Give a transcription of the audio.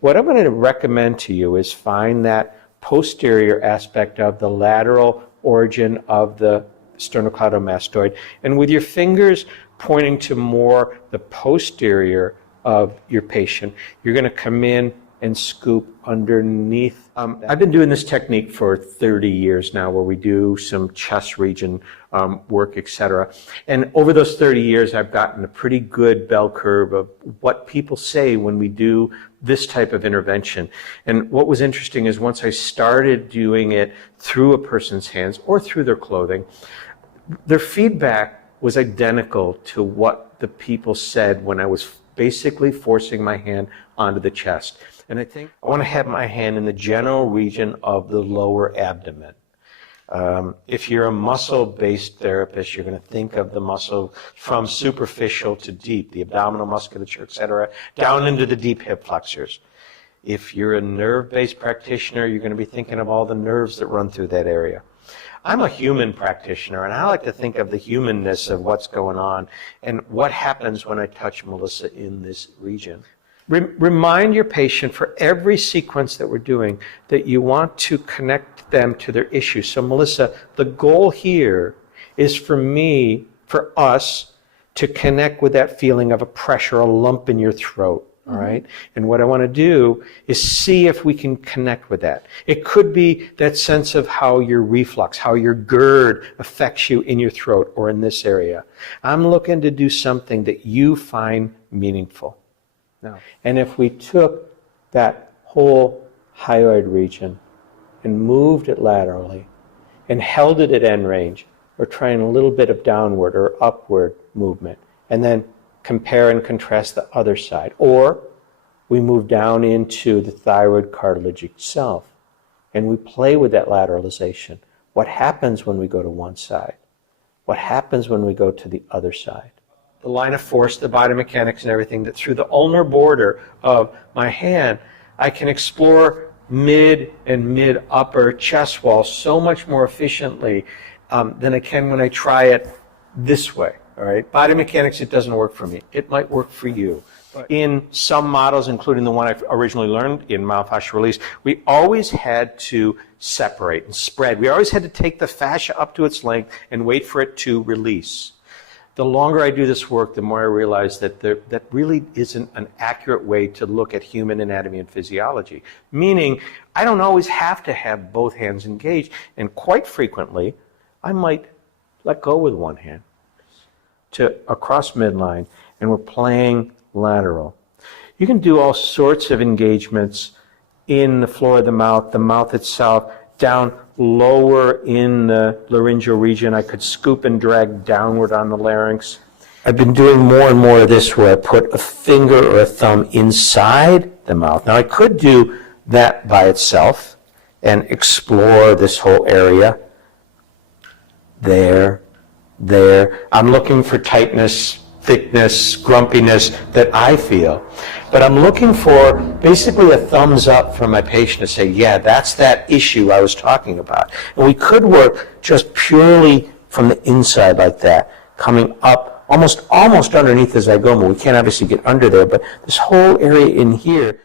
what I'm going to recommend to you is find that posterior aspect of the lateral origin of the sternocleidomastoid, and with your fingers pointing to more the posterior of your patient, you're going to come in and scoop underneath. I've been doing this technique for 30 years now, where we do some chest region work, etc. And over those 30 years, I've gotten a pretty good bell curve of what people say when we do this type of intervention. And what was interesting is once I started doing it through a person's hands or through their clothing, their feedback was identical to what the people said when I was basically forcing my hand onto the chest. And I think I want to have my hand in the general region of the lower abdomen. If you're a muscle-based therapist, you're going to think of the muscle from superficial to deep, the abdominal musculature, etc., down into the deep hip flexors. If you're a nerve-based practitioner, you're going to be thinking of all the nerves that run through that area. I'm a human practitioner, and I like to think of the humanness of what's going on and what happens when I touch Melissa in this region. Remind your patient for every sequence that we're doing that you want to connect them to their issue. So Melissa, the goal here is for us to connect with that feeling of a pressure, a lump in your throat. All right? And what I want to do is see if we can connect with that. It could be that sense of how your reflux, how your GERD affects you in your throat or in this area. I'm looking to do something that you find meaningful. No. And if we took that whole hyoid region and moved it laterally and held it at end range, or trying a little bit of downward or upward movement, and then compare and contrast the other side. Or we move down into the thyroid cartilage itself and we play with that lateralization. What happens when we go to one side? What happens when we go to the other side? The line of force, the biomechanics and everything, that through the ulnar border of my hand, I can explore mid and mid-upper chest wall so much more efficiently than I can when I try it this way. All right, body mechanics, it doesn't work for me. It might work for you. In some models, including the one I originally learned in myofascial release, we always had to separate and spread. We always had to take the fascia up to its length and wait for it to release. The longer I do this work, the more I realize that that really isn't an accurate way to look at human anatomy and physiology. Meaning, I don't always have to have both hands engaged, and quite frequently, I might let go with one hand to across midline, and we're playing lateral. You can do all sorts of engagements in the floor of the mouth itself, down lower in the laryngeal region. I could scoop and drag downward on the larynx. I've been doing more and more of this where I put a finger or a thumb inside the mouth. Now I could do that by itself and explore this whole area. There. I'm looking for tightness, thickness, grumpiness that I feel. But I'm looking for basically a thumbs up from my patient to say, yeah, that's that issue I was talking about. And we could work just purely from the inside like that, coming up almost underneath the zygoma. We can't obviously get under there, but this whole area in here